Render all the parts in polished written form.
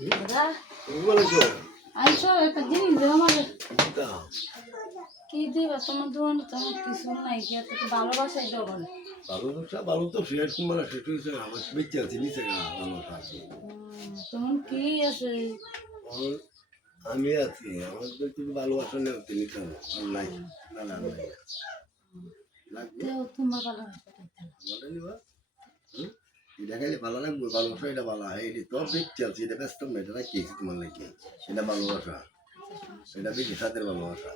দাদা তুমি বলেছো আইসো একটা জিনিস দেবো আমাদের দাও কি দিবা তোমার দোকানে তো আমার কিছু নাই কি এত ভালোবাসাই দেবো বলে ভালো তো শেয়ার তোমার সেটা হচ্ছে আমার বেঁচে আছে নিচে গা ভালোটা আছে তোমার কি আছে আমি আছি আমার তো তুমি ভালোবাসা নেই নিতে হবে আর নাই না না নাই লাগবে দেও তোমার ভালোবাসা বলে নিবা এটা খাইলে ভালো লাগবে ভালোবাসা এটা ভালো হয় এটা তো বেঁচে আছে এটা ব্যস্ত না এটা রাখি তোমার লাগে এটা ভালোবাসা এটা বেশি সাথের ভালোবাসা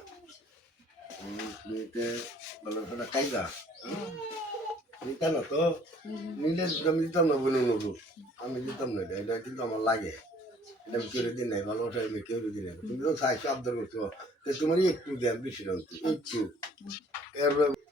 মেয়েতে ভালোবাসাটা খাইবা নিতাম না তো নিলে আমি দিতাম না বোন আমি দিতাম না এটা কিন্তু আমার লাগে এটা আমি কেউ দিন নাই ভালোবাসা আমি কেউ দিন নাই তুমি তো চাইছো আবদার করছো তোমার একটু দেন বেশি রাখতো একটু এরপরে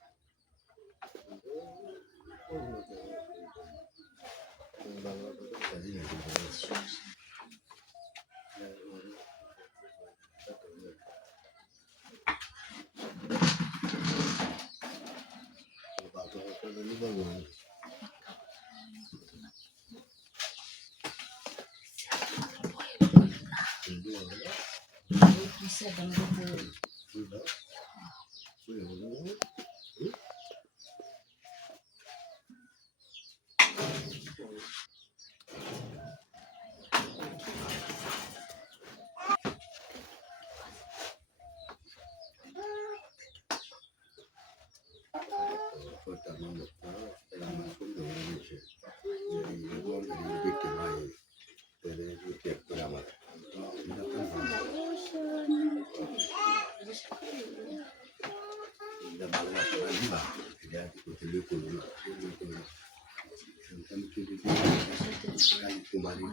কুমারী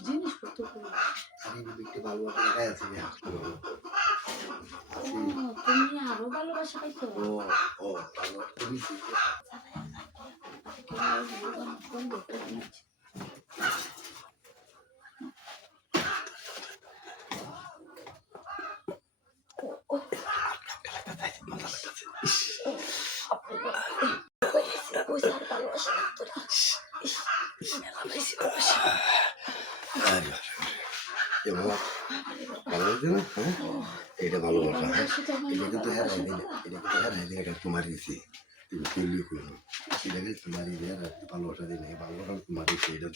জিনিসপত্র ভালোবাসা আছে তুমি আরো ভালোবাসা পাইছো ও ভালো এটা ভালোবাসা এটা কিন্তু হারাই দিলে এটা কিন্তু হারাই দিলে এটা তোমার দিছে তুমি কেউ করো এটাকে তোমার ভালোবাসা দিলে ভালোবাসা তোমার দিছে এটা